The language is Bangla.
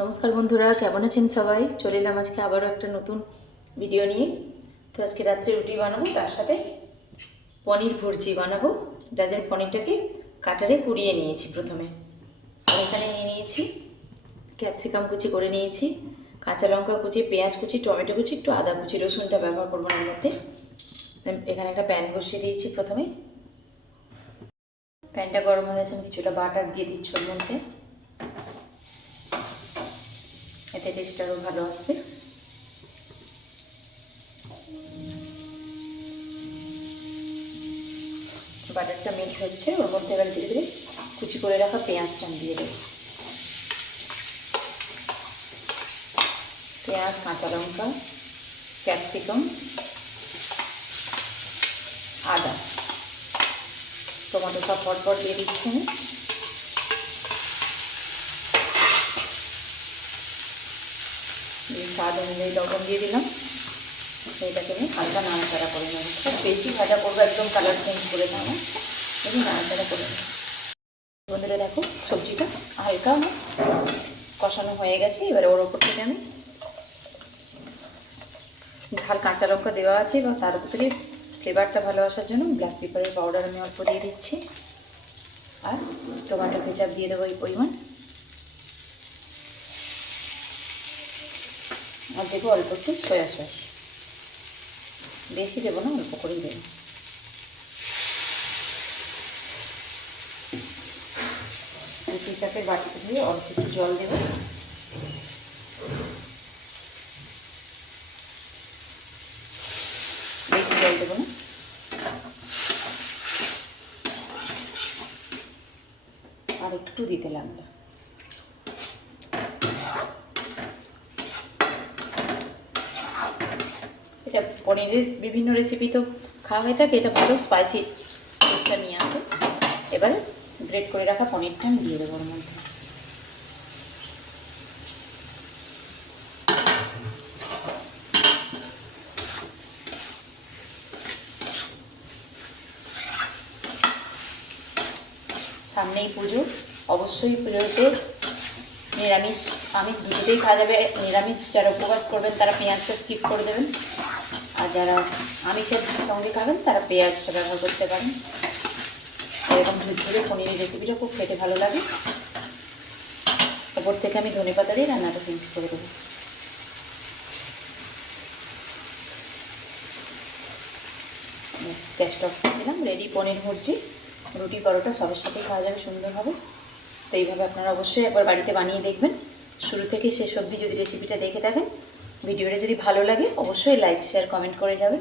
নমস্কার বন্ধুরা, কেমন আছেন সবাই? চলে এলাম আজকে আবারও একটা নতুন ভিডিও নিয়ে। তো আজকে রাত্রে রুটি বানাবো, তার সাথে পনির ভুর্জি বানাবো। যার জন্য পনিরটাকে কাটারে কুড়িয়ে নিয়েছি প্রথমে। আর এখানে নিয়ে নিয়েছি ক্যাপসিকাম কুচি করে নিয়েছি, কাঁচা লঙ্কা কুচি, পেঁয়াজ কুচি, টমেটো কুচি, একটু আদা কুচি, রসুনটা ব্যবহার করবো এর মধ্যে। এখানে একটা প্যান বসিয়ে দিয়েছি প্রথমে। প্যানটা গরম হয়ে গেছে, আমি কিছুটা বাটার দিয়ে দিচ্ছি ওর মধ্যে, এতে টেস্ট আরও ভালো আসবে। বাটারটা মেল্ট হচ্ছে, ওর মধ্যে এবার ধীরে ধীরে কুচি করে রাখা পেঁয়াজটা দিয়ে দেবো। পেঁয়াজ, কাঁচা লঙ্কা, ক্যাপসিকাম, আদা, টমেটো সব পরপর দিয়ে দিচ্ছি আমি। স্বাদ অনুযায়ী লবণ দিয়ে দিলাম। এটাকে আমি হালকা নাড়াচাড়া করে নেব। খুব বেশি ভাজা করবো, একদম কালার চেঞ্জ করে নেবো, একটু নাড়াচাড়া করে নেব। বন্ধুরা দেখো, সবজিটা হালকা কষানো হয়ে গেছে। এবারে ওর ওপর থেকে আমি ঝাল কাঁচা লঙ্কা দেওয়া আছে, এবং তার উপর থেকে ফ্লেভারটা ভালো আসার জন্য ব্ল্যাক পেপারের পাউডার আমি অল্প দিয়ে দিচ্ছি। আর টমেটো কেচাপ দিয়ে দেবো এই পরিমাণ। আর দেবো অল্প একটু সয়া সস, বেশি দেবো না, অল্প করেই দেবো। রুটি চাপের বাটিতে দিয়ে অল্প একটু জল দেবো, বেশি জল দেবো না। আর একটু দিতে লাগবে। এটা পনিরের বিভিন্ন রেসিপি তো খাওয়া হয়ে থাকে, এটা ভালো স্পাইসি টেস্টটা নিয়ে আসে। এবারে গ্রেট করে রাখা পনিরটা আমি দিয়ে দেবো ওর মধ্যে। সামনেই পুজো, অবশ্যই পুজোতে নিরামিষ আমিষ দুটোতেই খাওয়া যাবে। নিরামিষ যারা উপবাস করবেন তারা পেঁয়াজটা স্কিপ করে দেবেন, আর যারা আমিষের সঙ্গে খাবেন তারা পেঁয়াজটা ব্যবহার করতে পারেন। এরকম ঝুরঝুরে পনিরের রেসিপিটা খুব খেতে ভালো লাগে। ওপর থেকে আমি ধনেপাতা দিয়ে রান্নাটা ফিনিশ করে দেবো। গ্যাসটা অফ করে দিলাম। রেডি পনির ভুর্জি, রুটি পরোটা সবের সাথেই খাওয়া যাবে, সুন্দর হবে। তো এইভাবে আপনারা অবশ্যই একবার বাড়িতে বানিয়ে দেখবেন। শুরু থেকে শেষ অবধি যদি রেসিপিটা দেখে থাকেন, ভিডিওটা যদি ভালো লাগে অবশ্যই লাইক, শেয়ার, কমেন্ট করে যাবেন।